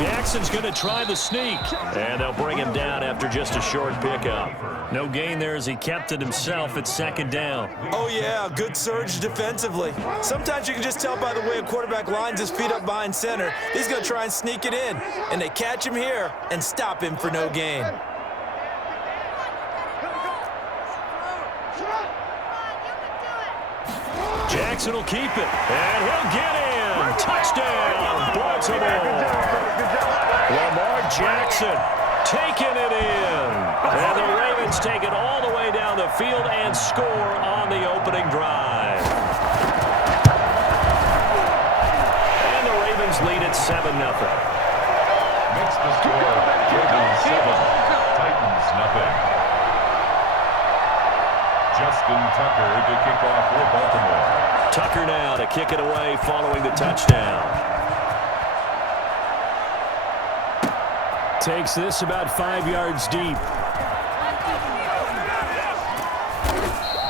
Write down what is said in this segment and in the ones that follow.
Jackson's going to try the sneak. And they'll bring him down after just a short pickup. No gain there as he kept it himself at second down. Oh, yeah, good surge defensively. Sometimes you can just tell by the way a quarterback lines his feet up behind center. He's going to try and sneak it in. And they catch him here and stop him for no gain. Jackson will keep it, and he'll get in. Touchdown, Baltimore. Lamar Jackson taking it in. And the Ravens take it all the way down the field and score on the opening drive. And the Ravens lead at 7-0. Makes the score, Ravens 7, Titans nothing. Justin Tucker to kick off for Baltimore. Tucker now to kick it away following the touchdown. Takes this about 5 yards deep.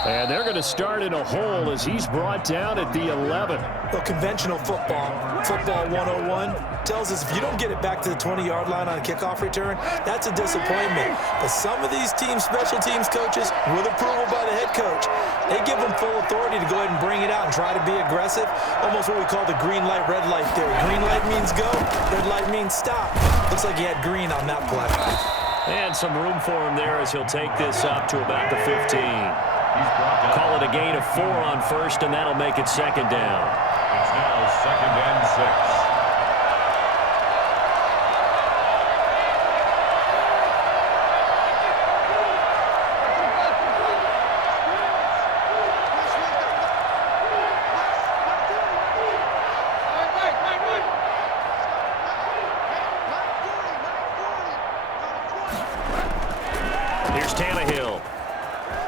And they're going to start in a hole as he's brought down at the 11. Well, conventional football 101, tells us if you don't get it back to the 20-yard line on a kickoff return, that's a disappointment. But some of these teams, special teams coaches, with approval by the head coach, they give them full authority to go ahead and bring it out and try to be aggressive, almost what we call the green light, red light theory. Green light means go, red light means stop. Looks like he had green on that play. And some room for him there as he'll take this up to about the 15. Call it a gain of 4 on first, and that'll make it second down. It's now 2nd and 6. Here's Tannehill.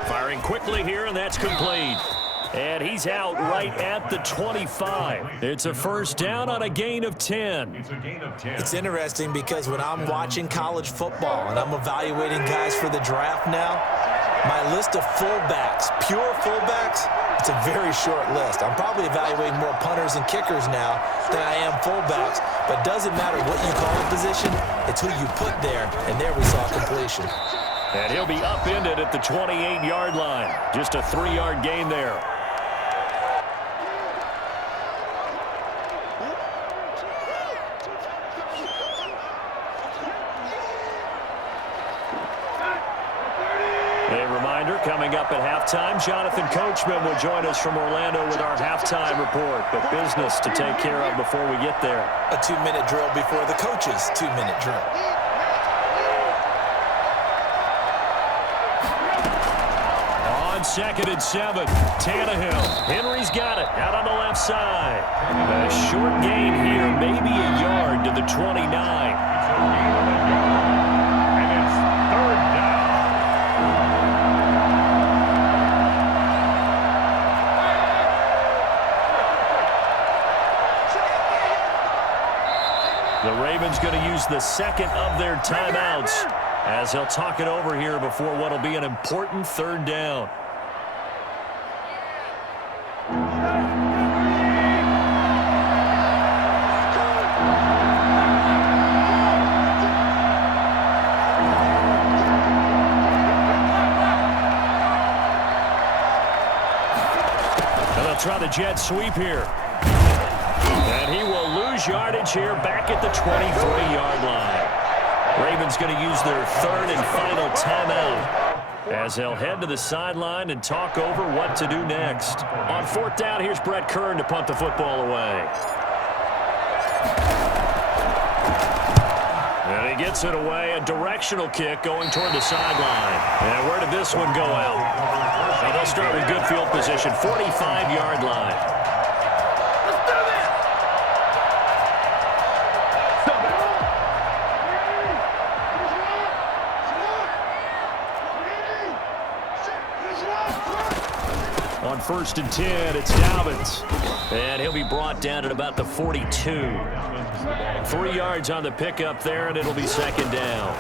Firing quickly here, and that's complete. And he's out right at the 25. It's a first down on a gain of 10. It's interesting because when I'm watching college football and I'm evaluating guys for the draft now, my list of fullbacks, pure fullbacks, it's a very short list. I'm probably evaluating more punters and kickers now than I am fullbacks, but doesn't matter what you call a position, it's who you put there, and there we saw completion. And he'll be upended at the 28-yard line. Just a 3-yard gain there. A reminder, coming up at halftime, Jonathan Coachman will join us from Orlando with our halftime report. But business to take care of before we get there. A 2-minute drill before the coach's 2-minute drill. On 2nd and 7, Tannehill. Henry's got it out on the left side. A short gain here, maybe a yard to the 29. And it's 3rd down. The Ravens going to use the second of their timeouts as he'll talk it over here before what will be an important 3rd down. And they'll try the jet sweep here. And he will lose yardage here back at the 23-yard line. Ravens going to use their 3rd and final timeout as they'll head to the sideline and talk over what to do next. On 4th down, here's Brett Kern to punt the football away. And he gets it away, a directional kick going toward the sideline. And where did this one go out? Well, they'll start with good field position, 45-yard line. On 1st and 10, it's Dobbins. And he'll be brought down at about the 42. 3 yards on the pickup there, and it'll be 2nd down.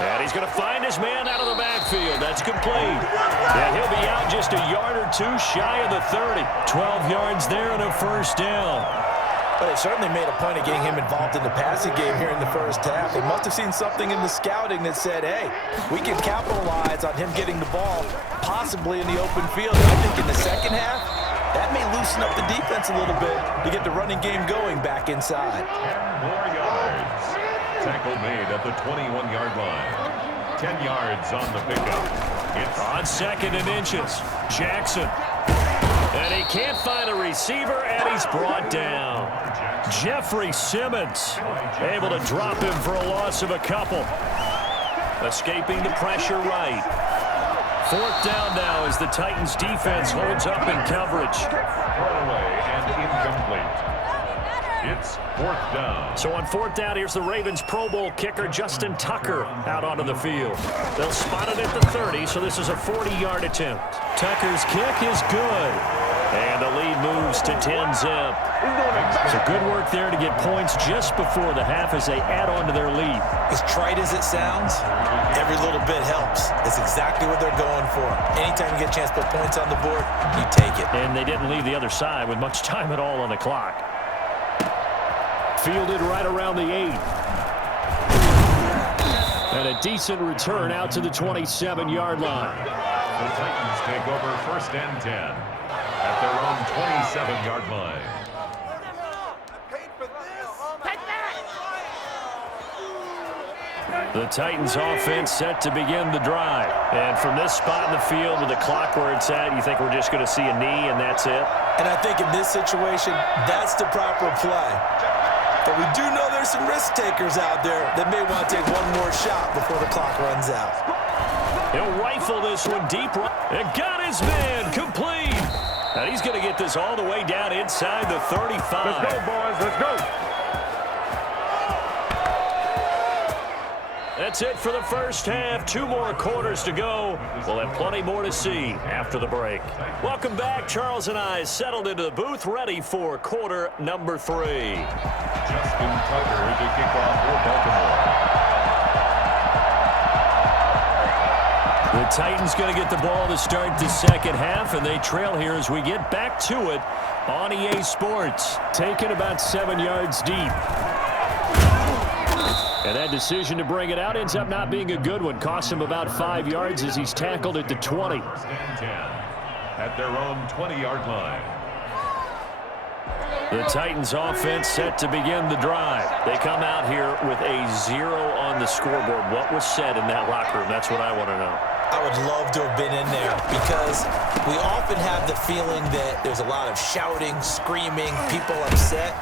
And he's going to find his man out of the backfield. That's complete. And he'll be out just a yard or two shy of the 30. 12 yards there and a first down. But they certainly made a point of getting him involved in the passing game here in the first half. They must have seen something in the scouting that said, hey, we can capitalize on him getting the ball, possibly in the open field. And I think in the second half, that may loosen up the defense a little bit to get the running game going back inside. 10 more yards. Tackle made at the 21-yard line. 10 yards on the pickup. It's on 2nd and inches. Jackson. And he can't find a receiver, and he's brought down. Jeffrey Simmons able to drop him for a loss of a couple. Escaping the pressure right. 4th down now as the Titans defense holds up in coverage. thrown away and incomplete. It's 4th down. So on 4th down, here's the Ravens Pro Bowl kicker Justin Tucker out onto the field. They'll spot it at the 30, so this is a 40-yard attempt. Tucker's kick is good. And the lead moves to 10-zip. So good work there to get points just before the half as they add on to their lead. As trite as it sounds, every little bit helps. It's exactly what they're going for. Anytime you get a chance to put points on the board, you take it. And they didn't leave the other side with much time at all on the clock. Fielded right around the 8. And a decent return out to the 27-yard line. The Titans take over 1st and 10 at their own 27-yard line. The Titans offense set to begin the drive. And from this spot in the field with the clock where it's at, you think we're just going to see a knee and that's it? And I think in this situation, that's the proper play. But we do know there's some risk takers out there that may want to take one more shot before the clock runs out. He'll rifle this one deep. And got his man complete. And he's going to get this all the way down inside the 35. Let's go, boys. Let's go. That's it for the first half. 2 more quarters to go. We'll have plenty more to see after the break. Welcome back. Charles and I settled into the booth, ready for quarter number 3. Justin Tucker to kick off for Baltimore. The Titans going to get the ball to start the second half, and they trail here as we get back to it on EA Sports. Taken about 7 yards deep. And that decision to bring it out ends up not being a good one. Costs him about 5 yards as he's tackled at the 20. 1st and 10 at their own 20-yard line. The Titans offense set to begin the drive. They come out here with a 0 on the scoreboard. What was said in that locker room? That's what I want to know. I would love to have been in there because we often have the feeling that there's a lot of shouting, screaming, people upset.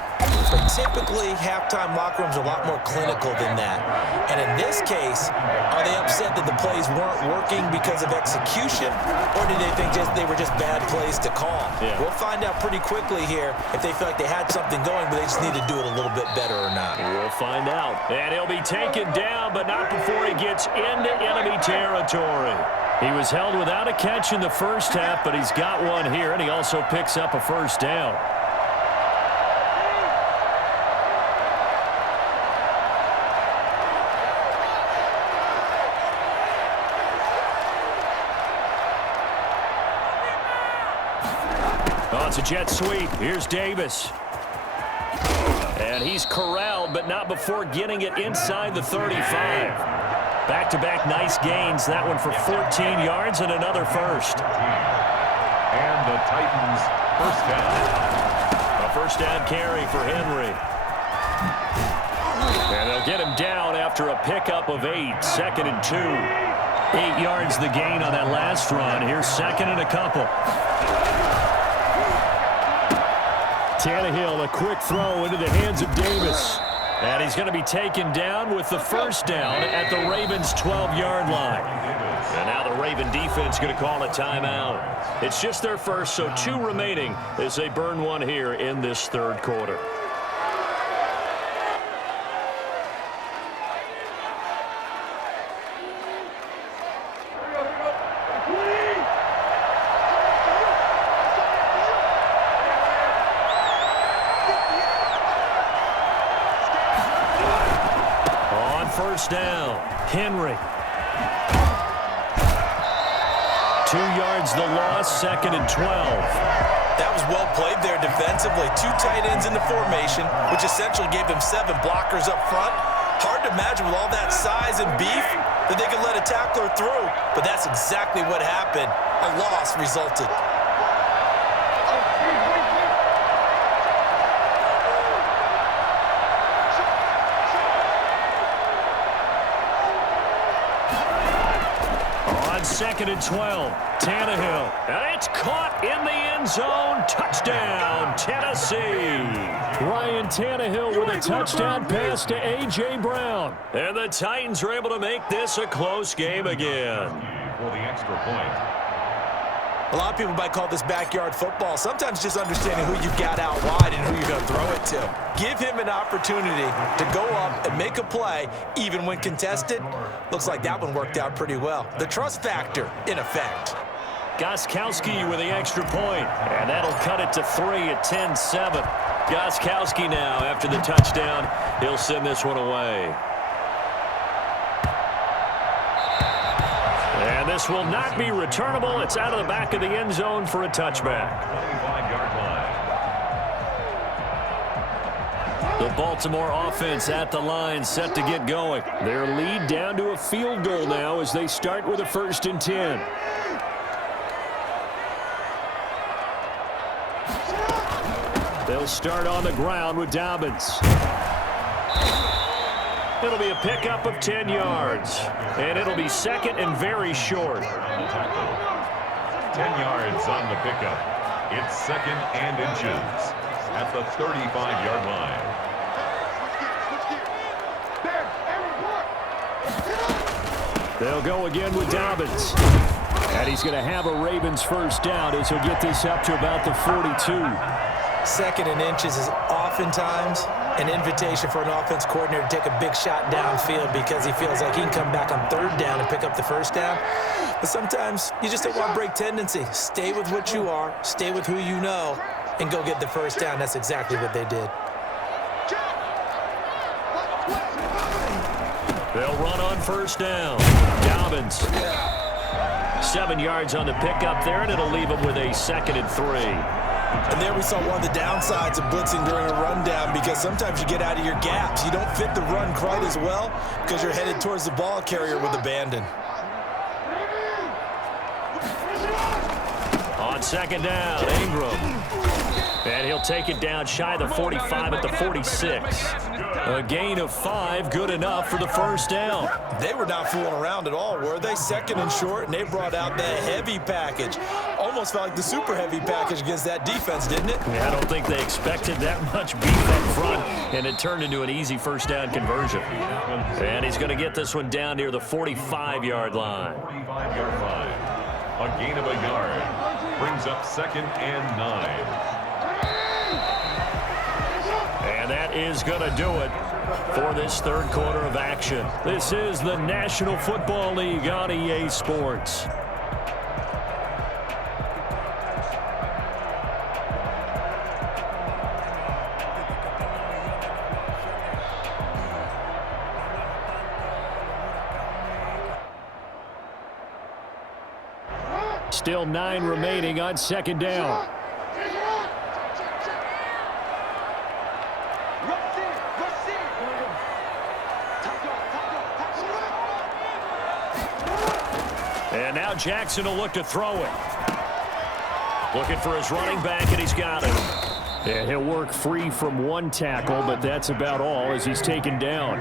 But typically, halftime locker rooms are a lot more clinical than that. And in this case, are they upset that the plays weren't working because of execution, or did they think they were just bad plays to call? Yeah. We'll find out pretty quickly here if they feel like they had something going, but they just need to do it a little bit better or not. We'll find out. And he'll be taken down, but not before he gets into enemy territory. He was held without a catch in the first half, but he's got one here, and he also picks up a first down. Oh, it's a jet sweep. Here's Davis. And he's corralled, but not before getting it inside the 35. Back-to-back nice gains. That one for 14 yards and another first. And the Titans' first down. A first down carry for Henry. And they'll get him down after a pickup of 8. 2nd and 2. 8 yards the gain on that last run. Here's 2nd and a couple. Tannehill, a quick throw into the hands of Davis. And he's going to be taken down with the first down at the Ravens' 12-yard line. And now the Raven defense going to call a timeout. It's just their first, so 2 remaining as they burn one here in this third quarter. First down, Henry. 2 yards the loss, 2nd and 12. That was well played there defensively. 2 tight ends in the formation, which essentially gave him 7 blockers up front. Hard to imagine with all that size and beef that they could let a tackler through, but that's exactly what happened. A loss resulted. Second and 12. Tannehill. And it's caught in the end zone. Touchdown, Tennessee. Ryan Tannehill with a touchdown pass to A.J. Brown. And the Titans were able to make this a close game again. For the extra point. A lot of people might call this backyard football. Sometimes just understanding who you've got out wide and who you're going to throw it to. Give him an opportunity to go up and make a play, even when contested. Looks like that one worked out pretty well. The trust factor, in effect. Gostkowski with the extra point, and that'll cut it to 3 at 10-7. Gostkowski now, after the touchdown, he'll send this one away. And this will not be returnable. It's out of the back of the end zone for a touchback. 25-yard line. The Baltimore offense at the line, set to get going. Their lead down to a field goal now as they start with a 1st and 10. They'll start on the ground with Dobbins. It'll be a pickup of 10 yards. And it'll be second and very short. 10 yards on the pickup. It's 2nd and inches at the 35-yard line. They'll go again with Dobbins. And he's going to have a Ravens 1st down as he'll get this up to about the 42. 2nd and inches is oftentimes an invitation for an offense coordinator to take a big shot downfield because he feels like he can come back on 3rd down and pick up the 1st down. But sometimes you just don't want to break tendency. Stay with what you are, stay with who you know, and go get the 1st down. That's exactly what they did. They'll run on 1st down. Dobbins. 7 yards on the pickup there, and it'll leave him with a 2nd and 3. And there we saw one of the downsides of blitzing during a rundown because sometimes you get out of your gaps. You don't fit the run quite as well because you're headed towards the ball carrier with abandon. On 2nd down, Ingram. And he'll take it down shy of the 45 at the 46. A gain of 5, good enough for the 1st down. They were not fooling around at all, were they? 2nd and short, and they brought out the heavy package. Almost felt like the super heavy package against that defense, didn't it? Yeah, I don't think they expected that much beef up front, and it turned into an easy 1st down conversion. And he's going to get this one down near the 45-yard line. 45-yard line. A gain of a yard. Brings up 2nd and 9. And that is going to do it for this 3rd quarter of action. This is the National Football League on EA Sports. Still 9 remaining on 2nd down. And now Jackson will look to throw it. Looking for his running back, and he's got it. And he'll work free from 1 tackle, but that's about all as he's taken down.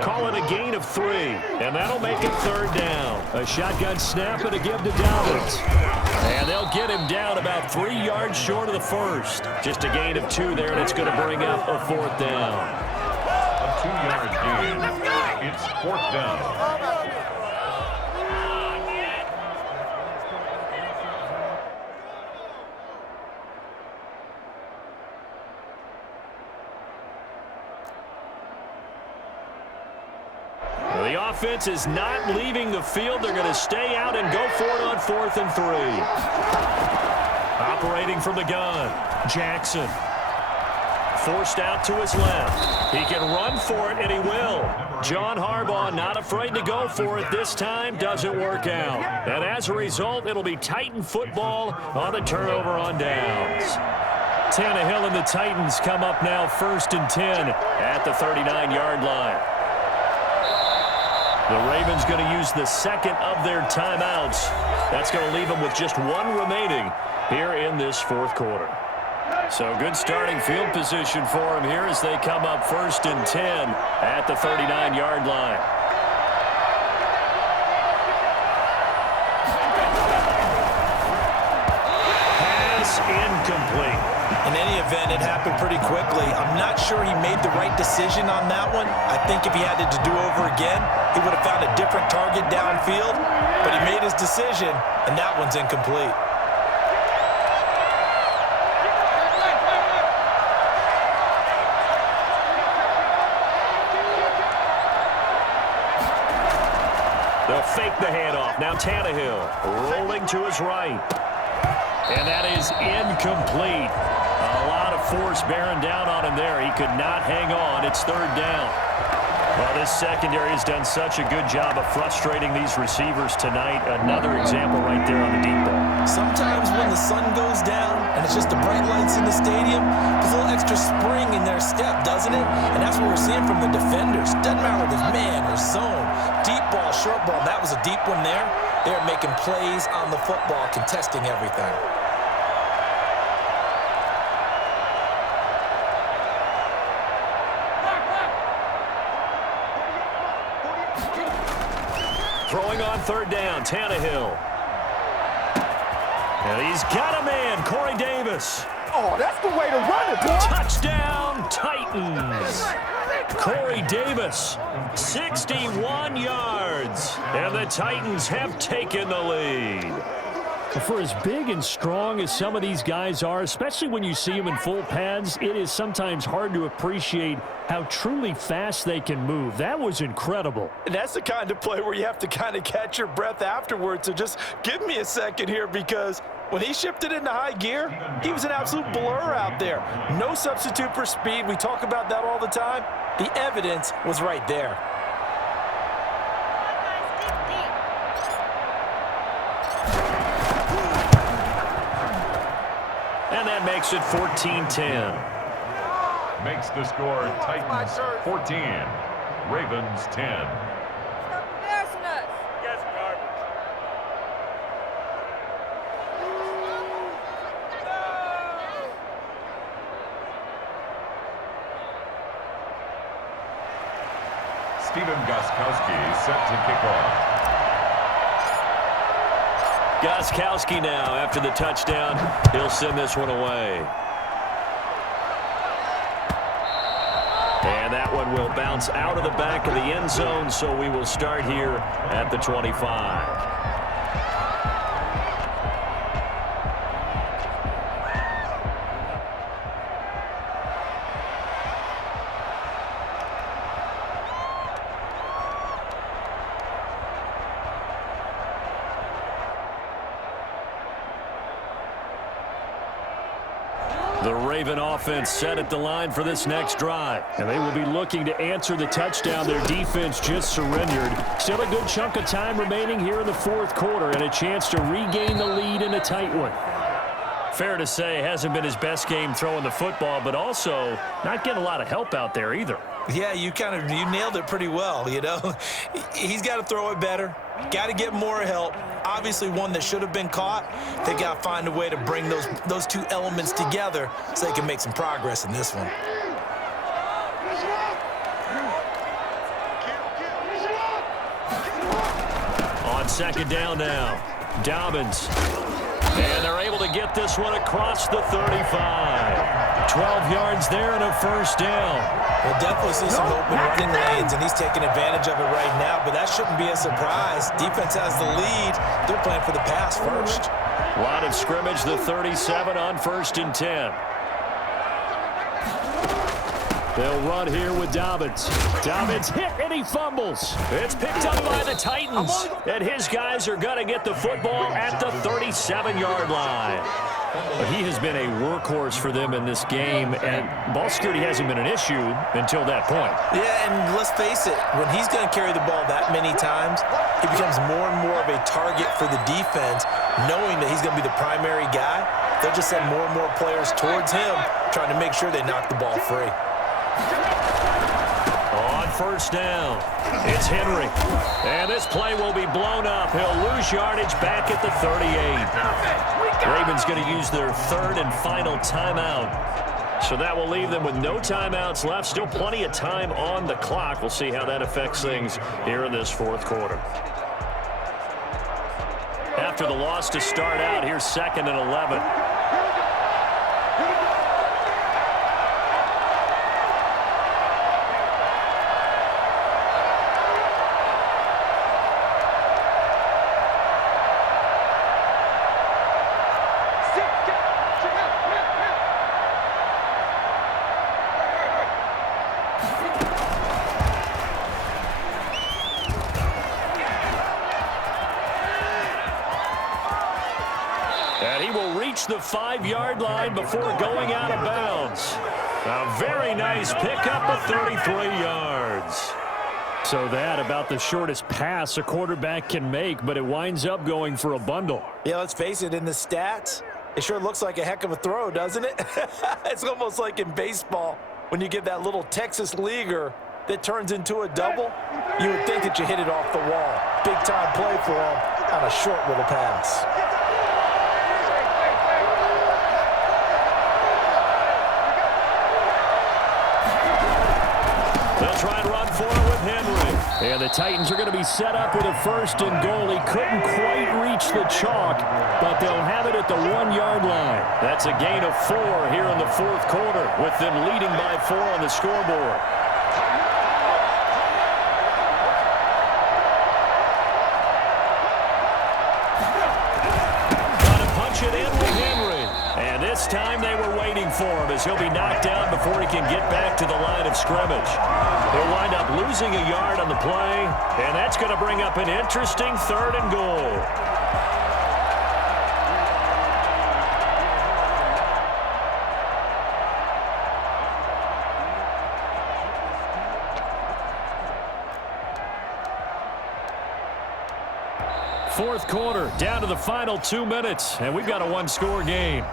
Call it a gain of 3, and that'll make it 3rd down. A shotgun snap and a give to Dobbins. And they'll get him down about 3 yards short of the 1st. Just a gain of 2 there, and it's going to bring up a 4th down. A 2-yard gain. It's 4th down. The offense is not leaving the field. They're going to stay out and go for it on 4th and 3. Operating from the gun, Jackson. forced out to his left. He can run for it, and he will. John Harbaugh not afraid to go for it this time. Doesn't work out. And as a result, it'll be Titan football on the turnover on downs. Tannehill and the Titans come up now 1st and 10 at the 39-yard line. The Ravens going to use the second of their timeouts. That's going to leave them with just one remaining here in this fourth quarter. So good starting field position for them here as they come up 1st and 10 at the 39-yard line. Pass incomplete. In any event, it happened pretty quickly. I'm not sure he made the right decision on that one. I think if he had it to do over again, he would have found a different target downfield. But he made his decision, and that one's incomplete. They'll fake the handoff. Now Tannehill rolling to his right. And that is incomplete. A lot of force bearing down on him there. He could not hang on. It's 3rd down. Well, this secondary has done such a good job of frustrating these receivers tonight. Another example right there on the deep ball. Sometimes when the sun goes down and it's just the bright lights in the stadium, there's a little extra spring in their step, doesn't it? And that's what we're seeing from the defenders. Doesn't matter if it's man or zone, deep ball, short ball. That was a deep one there. They're making plays on the football, contesting everything. Throwing on 3rd down, Tannehill. And he's got a man, Corey Davis. Oh, that's the way to run it, boy. Touchdown, Titans. Corey Davis, 61 yards. And the Titans have taken the lead. For as big and strong as some of these guys are, especially when you see them in full pads, it is sometimes hard to appreciate how truly fast they can move. That was incredible. And that's the kind of play where you have to kind of catch your breath afterwards. So just give me a second here, because when he shifted into high gear, he was an absolute blur out there. No substitute for speed. We talk about that all the time. The evidence was right there. And that makes it 14-10. Makes the score Titans 14, Ravens 10. Stop embarrassing us. You guys are garbage. Stephen Gostkowski set to kick off. Gostkowski now, after the touchdown, he'll send this one away. And that one will bounce out of the back of the end zone, so we will start here at the 25. The Raven offense set at the line for this next drive. And they will be looking to answer the touchdown their defense just surrendered. Still a good chunk of time remaining here in the fourth quarter and a chance to regain the lead in a tight one. Fair to say, hasn't been his best game throwing the football, but also not getting a lot of help out there either. Yeah, you nailed it pretty well, you know. He's got to throw it better. Got to get more help. Obviously one that should have been caught. They got to find a way to bring those two elements together so they can make some progress in this one. On 2nd down now, Dobbins. And they're able to get this one across the 35. 12 yards there and a 1st down. We'll definitely see some open running lanes, and he's taking advantage of it right now, but that shouldn't be a surprise. Defense has the lead. They're playing for the pass first. Line of scrimmage, the 37 on 1st and 10. They'll run here with Dobbins. Dobbins hit and he fumbles. It's picked up by the Titans. And his guys are going to get the football at the 37-yard line. He has been a workhorse for them in this game, and ball security hasn't been an issue until that point. Yeah, and let's face it, when he's going to carry the ball that many times, he becomes more and more of a target for the defense, knowing that he's going to be the primary guy. They'll just send more and more players towards him, trying to make sure they knock the ball free. On first down, it's Henry. And this play will be blown up. He'll lose yardage back at the 38. Ravens going to use their third and final timeout. So that will leave them with no timeouts left. Still plenty of time on the clock. We'll see how that affects things here in this fourth quarter. After the loss to start out, here's 2nd and 11. And he will reach the 5-yard line before going out of bounds. A very nice pickup of 33 yards. So that about the shortest pass a quarterback can make, but it winds up going for a bundle. Yeah, let's face it, in the stats, it sure looks like a heck of a throw, doesn't it? It's almost like in baseball when you get that little Texas leaguer that turns into a double. You would think that you hit it off the wall. Big-time play for him on a short little pass. They'll try and run for it with Henry. And the Titans are going to be set up with a 1st and goal. He couldn't quite reach the chalk, but they'll have it at the 1-yard line. That's a gain of 4 here in the fourth quarter, with them leading by 4 on the scoreboard. Got to punch it in with Henry. And this time they were waiting for him as he'll be knocked down before he can get back to the line of scrimmage. He'll wind up losing a yard on the play, and that's going to bring up an interesting 3rd and goal. Fourth quarter, down to the final 2 minutes, and we've got a 1-score game.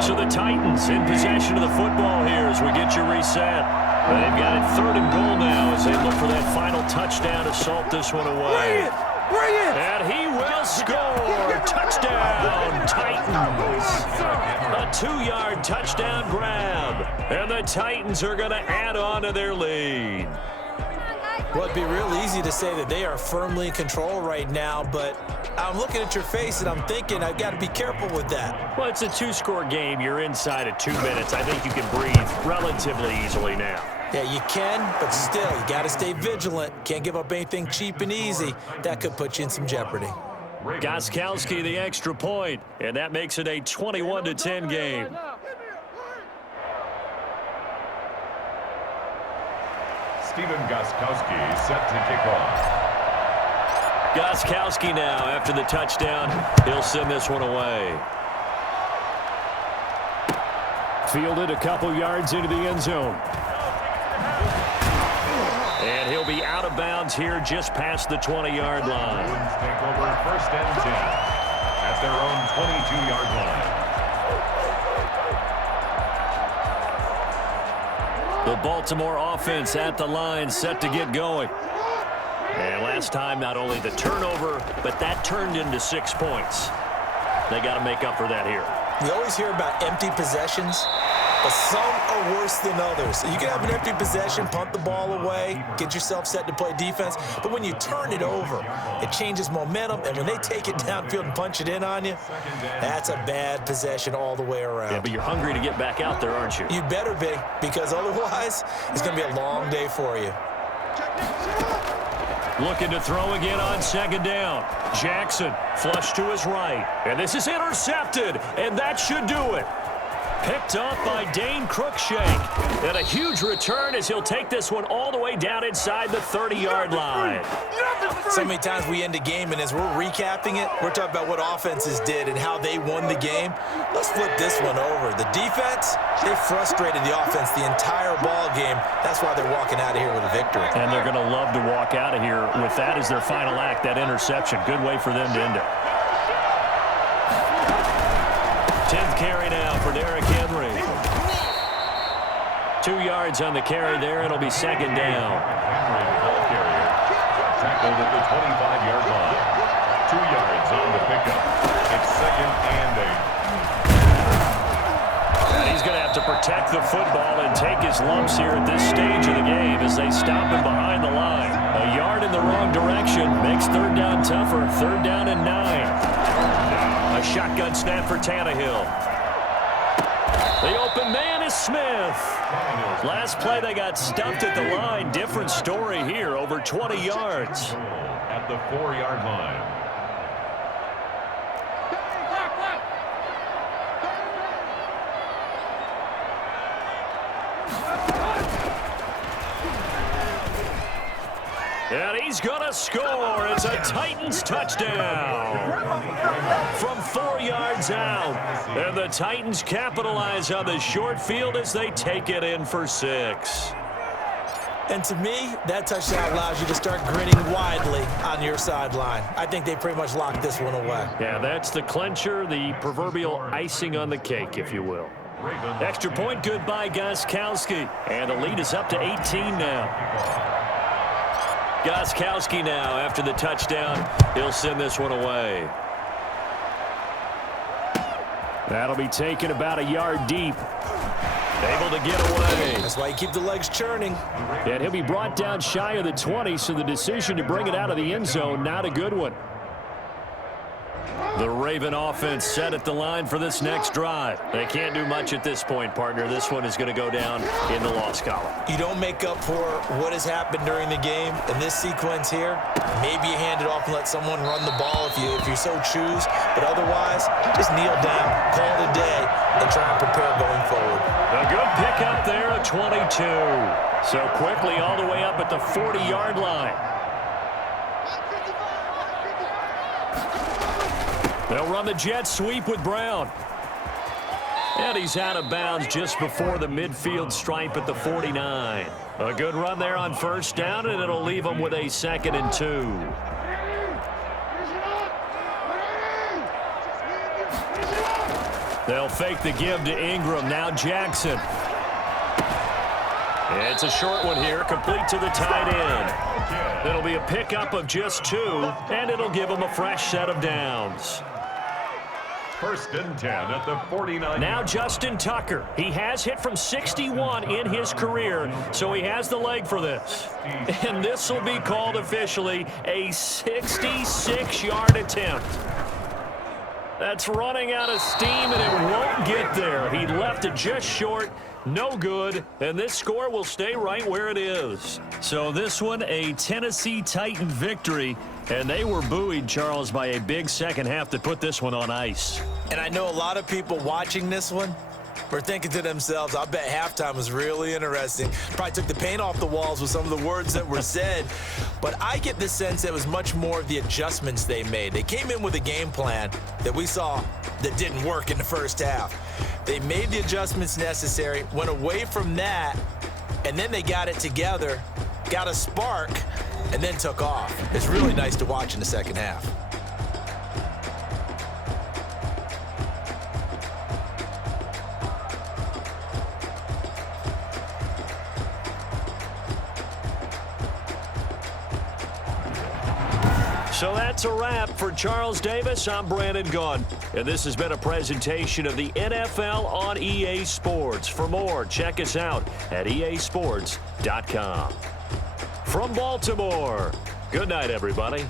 So the Titans in possession of the football here as we get you reset. They've got it 3rd and goal now as they look for that final touchdown to salt this one away. Bring it! And he will score! Touchdown, Titans! A 2-yard touchdown grab. And the Titans are going to add on to their lead. Well, it'd be real easy to say that they are firmly in control right now, but I'm looking at your face and I'm thinking I've got to be careful with that. Well, it's a 2-score game. You're inside of 2 minutes. I think you can breathe relatively easily now. Yeah, you can, but still, you got to stay vigilant. Can't give up anything cheap and easy. That could put you in some jeopardy. Gostkowski the extra point, and that makes it a 21-10 game. Stephen Gostkowski set to kick off. Gostkowski now, after the touchdown, he'll send this one away. Fielded a couple yards into the end zone. And he'll be out of bounds here just past the 20-yard line. Bruins take over 1st and 10 at their own 22-yard line. The Baltimore offense at the line, set to get going. And last time, not only the turnover, but that turned into 6 points. They got to make up for that here. You always hear about empty possessions, but some are worse than others. You can have an empty possession, punt the ball away, get yourself set to play defense, but when you turn it over, it changes momentum, and when they take it downfield and punch it in on you, that's a bad possession all the way around. Yeah, but you're hungry to get back out there, aren't you? You better be, because otherwise, it's going to be a long day for you. Looking to throw again on second down. Jackson flush to his right. And this is intercepted. And that should do it. Picked up by Dane Cruikshank. And a huge return as he'll take this one all the way down inside the 30-yard line. So many times we end a game, and as we're recapping it, we're talking about what offenses did and how they won the game. Let's flip this one over. The defense, they frustrated the offense the entire ball game. That's why they're walking out of here with a victory. And they're going to love to walk out of here with that as their final act, that interception. Good way for them to end it. 10th carry now for Derrick Henry. 2 yards on the carry there. It'll be second down. Henry, the ball carrier, tackled at the 25-yard line. 2 yards on the pickup. It's second and 8. And he's going to have to protect the football and take his lumps here at this stage of the game as they stop him behind the line. A yard in the wrong direction makes third down tougher. Third down and 9. A shotgun snap for Tannehill. The open man is Smith. Last play they got stuffed at the line. Different story here, over 20 yards. At the 4-yard line. And he's going to score. It's a Titans touchdown from 4 yards out. And the Titans capitalize on the short field as they take it in for 6. And to me, that touchdown allows you to start grinning widely on your sideline. I think they pretty much locked this one away. Yeah, that's the clincher, the proverbial icing on the cake, if you will. Extra point, good by Gostkowski. And the lead is up to 18 now. Gostkowski now, after the touchdown, he'll send this one away. That'll be taken about a yard deep. Able to get away. That's why you keep the legs churning. And he'll be brought down shy of the 20, so the decision to bring it out of the end zone, not a good one. The Raven offense set at the line for this next drive. They can't do much at this point, partner. This one is going to go down in the loss column. You don't make up for what has happened during the game. In this sequence here, maybe you hand it off and let someone run the ball if you so choose. But otherwise, just kneel down, call it a day, and try and prepare going forward. A good pickup there at 22. So quickly all the way up at the 40-yard line. They'll run the jet sweep with Brown. And he's out of bounds just before the midfield stripe at the 49. A good run there on first down, and it'll leave them with a 2nd and 2. They'll fake the give to Ingram. Now Jackson. It's a short one here, complete to the tight end. It'll be a pickup of just 2, and it'll give them a fresh set of downs. 1st and 10 at the 49. Now Justin Tucker. He has hit from 61 in his career, so he has the leg for this. And this will be called officially a 66-yard attempt. That's running out of steam, and it won't get there. He left it just short. No good, and this score will stay right where it is. So this one, a Tennessee Titan victory, and they were buoyed, Charles, by a big second half that put this one on ice. And I know a lot of people watching this one were thinking to themselves, I bet halftime was really interesting. Probably took the paint off the walls with some of the words that were said. But I get the sense it was much more of the adjustments they made. They came in with a game plan that we saw that didn't work in the first half. They made the adjustments necessary, went away from that, and then they got it together, got a spark, and then took off. It's really nice to watch in the second half. So that's a wrap for Charles Davis. I'm Brandon Gunn, and this has been a presentation of the NFL on EA Sports. For more, check us out at easports.com. From Baltimore, good night, everybody.